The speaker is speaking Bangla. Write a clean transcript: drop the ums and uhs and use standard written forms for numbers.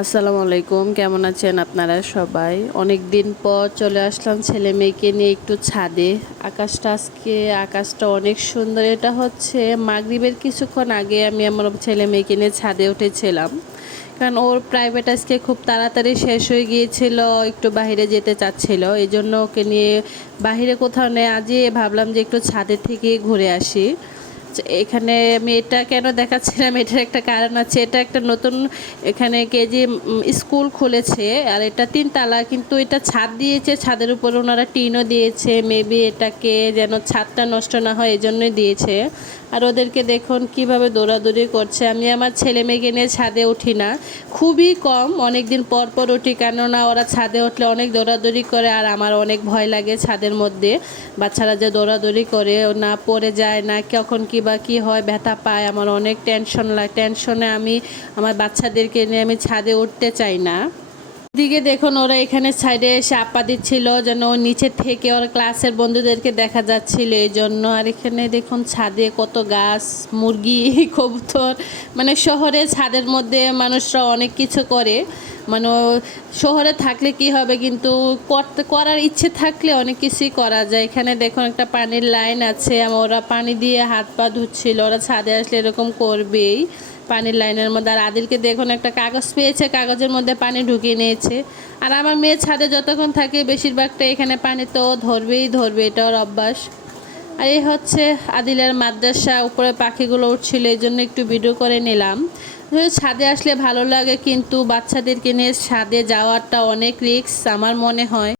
আসসালামু আলাইকুম, কেমন আছেন আপনারা সবাই? অনেক দিন পর চলে আসলাম ছেলে মেয়েকে নিয়ে একটু ছাদে। আকাশটা অনেক সুন্দর। এটা হচ্ছে মাগরিবের কিছুক্ষণ আগে আমি আমার ছেলে মেয়েকে নিয়ে ছাদে উঠেছিলাম, কারণ ওর প্রাইভেট আজকে খুব তাড়াতাড়ি শেষ হয়ে গিয়েছিল, একটু বাইরে যেতে চাচ্ছিল। এই জন্য ওকে নিয়ে বাইরে কোথাও নেই, আজই ভাবলাম যে একটু ছাদের থেকে ঘুরে আসি। এখানে আমি এটা কেন দেখাচ্ছিলাম, এটার একটা কারণ আছে। এটা একটা নতুন এখানে কেজি স্কুল খুলেছে, আর এটা 3 তলা, কিন্তু এটা ছাদ দিয়েছে, ছাদের উপর ওনারা টিনও দিয়েছে। মেবি এটাকে যেন ছাদটা নষ্ট না হয় এজন্যই দিয়েছে। আর ওদেরকে দেখুন কিভাবে দৌড়াদৌড়ি করছে। আমি আমার ছেলে মেয়েকে নিয়ে ছাদে উঠি না, খুবই কম, অনেক দিন পর পর উঠি, কেননা ওরা ছাদে উঠলে অনেক দৌড়াদৌড়ি করে, আর আমার অনেক ভয় লাগে ছাদের মধ্যে। বাচ্চারা যে দৌড়াদৌড়ি করে না পড়ে যায়, না কখন কী বা কী হয়, ব্যথা পায়, আমার অনেক টেনশনে আমি আমার বাচ্চাদেরকে নিয়ে আমি ছাদে উঠতে চাই না। দিকে দেখুন ওরা এখানে সাইডে এসে আপ্পা দিচ্ছিল, যেন ওর নিচে থেকে ওর ক্লাসের বন্ধুদেরকে দেখা যাচ্ছিল এই জন্য। আর এখানে দেখুন ছাদে কত গাছ, মুরগি, কবুতর। মানে শহরে ছাদের মধ্যে মানুষরা অনেক কিছু করে। মানে শহরে থাকলে কি হবে, কিন্তু করার ইচ্ছে থাকলে অনেক কিছুই করা যায়। এখানে দেখুন একটা পানির লাইন আছে, ওরা পানি দিয়ে হাত পা ধুচ্ছিল। ওরা ছাদে আসলে এরকম করবেই, পানির লাইনের মধ্যে। আর আদিলকে দেখুন একটা কাগজ পেয়েছে, কাগজের মধ্যে পানি ঢুকিয়ে নিয়েছে। আর আমার মেয়ে ছাদে যতক্ষণ থাকে বেশিরভাগটা এখানে পানি তো ধরবে, এটা ওর অভ্যাস। আর এই হচ্ছে আদিলের মাদ্রাসা, উপরে পাখিগুলো উঠছিল, এই জন্য একটু ভিডিও করে নিলাম। ছাদে আসলে ভালো লাগে, কিন্তু বাচ্চাদেরকে নিয়ে ছাদে যাওয়াটা অনেক রিস্ক আমার মনে হয়।